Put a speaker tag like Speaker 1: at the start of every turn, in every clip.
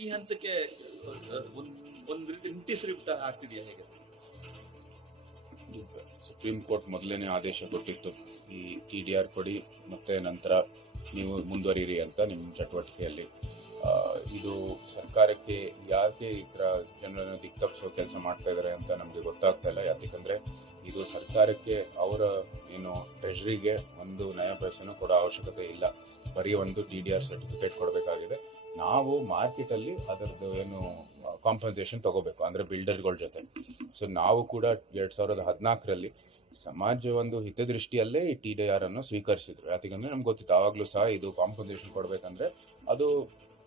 Speaker 1: ಈ ಹಂತಕ್ಕೆ ಒಂದ್ ರೀತಿ ನಿಟ್ಟೀಸರಿಯುಕ್ತ ಆಗ್ತಿದೆಯಾ ಹೇಗೆ?
Speaker 2: ಸುಪ್ರೀಂ ಕೋರ್ಟ್ ಮೊದಲೇನೆ ಆದೇಶ ಕೊಟ್ಟಿತ್ತು. ಈ ಟಿ ಡಿ ಆರ್ ಕೊಡಿ, ಮತ್ತೆ ನಂತರ ನೀವು ಮುಂದುವರಿಯಿರಿ ಅಂತ ನಿಮ್ಮ ಚಟುವಟಿಕೆಯಲ್ಲಿ. ಇದು ಸರ್ಕಾರಕ್ಕೆ ಯಾಕೆ ಈ ಥರ ಜನರನ್ನು ದಿಕ್ತಪ್ಪಿಸೋ ಕೆಲಸ ಮಾಡ್ತಾ ಇದ್ದಾರೆ ಅಂತ ನಮಗೆ ಗೊತ್ತಾಗ್ತಾ ಇಲ್ಲ. ಯಾಕಂದ್ರೆ ಇದು ಸರ್ಕಾರಕ್ಕೆ ಅವರ, ಏನು ಟ್ರೆಷರಿಗೆ ಒಂದು ನಯ ಕೊಡೋ ಅವಶ್ಯಕತೆ ಇಲ್ಲ. ಬರೀ ಒಂದು ಟಿ ಡಿ ಆರ್ ಸರ್ಟಿಫಿಕೇಟ್ ಕೊಡಬೇಕಾಗಿದೆ. ನಾವು ಮಾರ್ಕೆಟಲ್ಲಿ ಅದರದ್ದು ಏನು ಕಾಂಪನ್ಸೇಷನ್ ತಗೋಬೇಕು, ಅಂದರೆ ಬಿಲ್ಡರ್ಗಳ ಜೊತೆ. ಸೊ ನಾವು ಕೂಡ ಎರಡು ಸಾವಿರದ ಹದಿನಾಲ್ಕರಲ್ಲಿ ಸಮಾಜ ಒಂದು ಹಿತದೃಷ್ಟಿಯಲ್ಲೇ ಈ ಟಿ ಡಿ ಆರ್ ಅನ್ನು ಸ್ವೀಕರಿಸಿದ್ರು. ಯಾಕಂದ್ರೆ ನಮ್ಗೆ ಗೊತ್ತಿತ್ತು, ಆವಾಗಲೂ ಸಹ ಇದು ಕಾಂಪನ್ಸೇಷನ್ ಕೊಡ್ಬೇಕಂದ್ರೆ ಅದು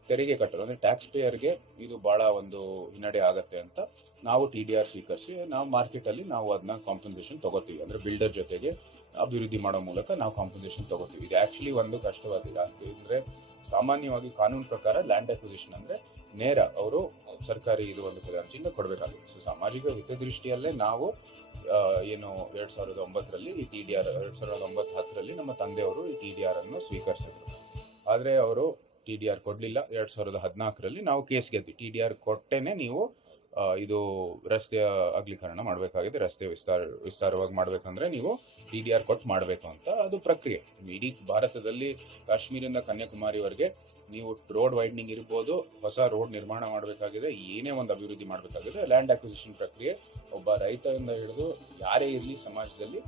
Speaker 2: ತೆರಿಗೆ ಕಟ್ಟಲು, ಅಂದ್ರೆ ಟ್ಯಾಕ್ಸ್ ಪೇಯರ್ಗೆ ಇದು ಬಹಳ ಒಂದು ಹಿನ್ನಡೆ ಆಗತ್ತೆ ಅಂತ ನಾವು ಟಿ ಡಿ ಆರ್ ಸ್ವೀಕರಿಸಿ ನಾವು ಮಾರ್ಕೆಟ್ ಅಲ್ಲಿ ನಾವು ಅದನ್ನ ಕಾಂಪನ್ಸೇಷನ್ ತಗೋತೀವಿ. ಅಂದ್ರೆ ಬಿಲ್ಡರ್ ಜೊತೆಗೆ ಅಭಿವೃದ್ಧಿ ಮಾಡೋ ಮೂಲಕ ನಾವು ಕಾಂಪನ್ಸೇಷನ್ ತಗೋತೀವಿ. ಇದು ಆಕ್ಚುಲಿ ಒಂದು ಕಷ್ಟವಾಗಿದೆ. ಅಂದ್ರೆ ಸಾಮಾನ್ಯವಾಗಿ ಕಾನೂನು ಪ್ರಕಾರ ಲ್ಯಾಂಡ್ ಅಕ್ವಿಸಿಷನ್ ಅಂದ್ರೆ ನೇರ ಅವರು ಸರ್ಕಾರಿ ಇದು ಒಂದು ಖಜಾಂಚಿಯಿಂದ ಕೊಡಬೇಕಾಗುತ್ತೆ. ಸೊ ಸಾಮಾಜಿಕ ಹಿತದೃಷ್ಟಿಯಲ್ಲೇ ನಾವು ಏನು ಎರಡ್ ಸಾವಿರದ ಒಂಬತ್ತರಲ್ಲಿ ಈ ಟಿ ಡಿ ಆರ್ ಎರಡ್ ಸಾವಿರದ ಒಂಬತ್ತು ಹತ್ತರಲ್ಲಿ ನಮ್ಮ ತಂದೆಯವರು ಈ ಟಿ ಡಿ ಆರ್ ಅನ್ನು ಸ್ವೀಕರಿಸಿದ್ರು. ಆದ್ರೆ ಅವರು ಟಿ ಡಿ ಆರ್ ಕೊಡಲಿಲ್ಲ. ಎರಡು ಸಾವಿರದ ಹದಿನಾಲ್ಕರಲ್ಲಿ ನಾವು ಕೇಸ್ ಗೆದ್ವಿ ಟಿ ಡಿ ಆರ್ ಕೊಟ್ಟೇನೆ ನೀವು ಇದು ರಸ್ತೆಯ ಅಗಲೀಕರಣ ಮಾಡಬೇಕಾಗಿದೆ. ರಸ್ತೆ ವಿಸ್ತಾರ, ವಿಸ್ತಾರವಾಗಿ ಮಾಡಬೇಕಂದ್ರೆ ನೀವು ಟಿ ಡಿ ಆರ್ ಕೊಟ್ಟು ಮಾಡಬೇಕು ಅಂತ ಅದು ಪ್ರಕ್ರಿಯೆ. ಇಡೀ ಭಾರತದಲ್ಲಿ ಕಾಶ್ಮೀರಿಂದ ಕನ್ಯಾಕುಮಾರಿವರೆಗೆ ನೀವು ರೋಡ್ ವೈಡ್ನಿಂಗ್ ಇರ್ಬೋದು, ಹೊಸ ರೋಡ್ ನಿರ್ಮಾಣ ಮಾಡಬೇಕಾಗಿದೆ, ಏನೇ ಒಂದು ಅಭಿವೃದ್ಧಿ ಮಾಡಬೇಕಾಗಿದೆ, ಲ್ಯಾಂಡ್ ಅಕ್ವಿಸಿಷನ್ ಪ್ರಕ್ರಿಯೆ ಒಬ್ಬ ರೈತರಿಂದ ಹಿಡಿದು ಯಾರೇ ಇರಲಿ ಸಮಾಜದಲ್ಲಿ.